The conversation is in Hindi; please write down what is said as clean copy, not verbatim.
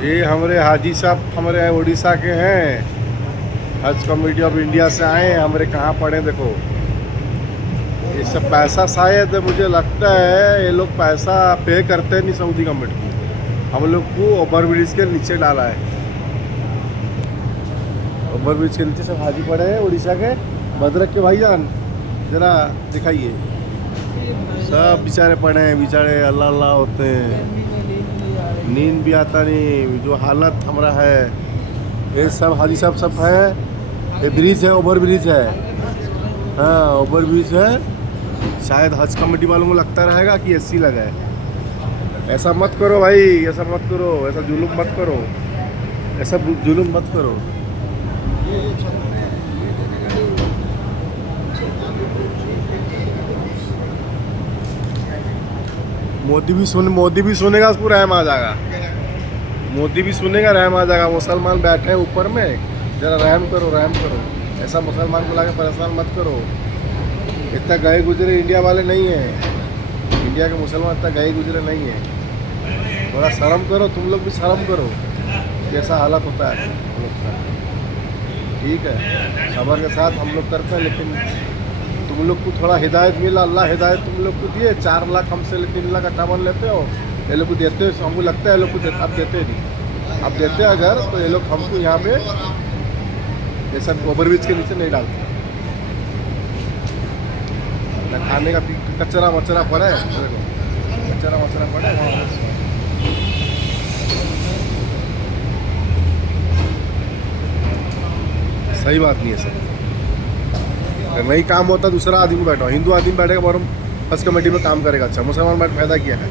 ये हमारे हाजी साहब हमारे उड़ीसा के हैं, हज कमेटी ऑफ इंडिया से आए हैं। हमारे कहाँ पड़े देखो, ये सब पैसा शायद मुझे लगता है ये लोग पैसा पे करते नहीं सऊदी गवर्नमेंट को, हम लोग को ओवर ब्रिज के नीचे डाला है। ओवर ब्रिज के नीचे सब हाजी पड़े हैं उड़ीसा के। भद्रक के भाईजान जरा दिखाइए, सब बेचारे पड़े हैं, बेचारे अल्लाह अल्लाह होते हैं, नींद भी आता नहीं। जो हालत हमारा है, ये सब हाजी साहब सब है। ये ब्रिज है, ओवर ब्रिज है, हाँ ओवर ब्रिज है। शायद हज कमेटी वालों को लगता रहेगा कि एसी लगा है। ऐसा मत करो भाई, ऐसा मत करो, ऐसा जुलूम मत करो, ऐसा जुलूम मत करो। मोदी भी सुनेगा, उसको रहम आ जाएगा। मोदी भी सुनेगा, रहम आ जाएगा। मुसलमान बैठे हैं ऊपर में, जरा रहम करो, रहम करो। ऐसा मुसलमान को लाके परेशान मत करो। इतना गए गुजरे इंडिया वाले नहीं हैं, इंडिया के मुसलमान इतना गए गुजरे नहीं हैं। थोड़ा शर्म करो, तुम लोग भी शर्म करो। कैसा हालत होता है हम लोग का, ठीक है। सबर के साथ हम लोग करते हैं, लेकिन तुम लोग को थोड़ा हिदायत मिला, अल्लाह हिदायत तुम लोग को दिए। 4 लाख हमसे 3 लाख 58 लेते हो, ये लोग को देते हो। हमको लगता है ये लोग को आप देते नहीं। आप देते अगर तो ये लोग हमको यहाँ पे ये सब ओवरब्रिज के नीचे नहीं डालते। न खाने का कचरा वचरा पड़ा है, कचरा वचरा पड़ा है। सही बात नहीं है सर। अगर नहीं काम होता दूसरा आदमी बैठा, हिंदू आदमी बैठेगा और हज कमेटी में काम करेगा। अच्छा, मुसलमान बैठ फायदा किया है।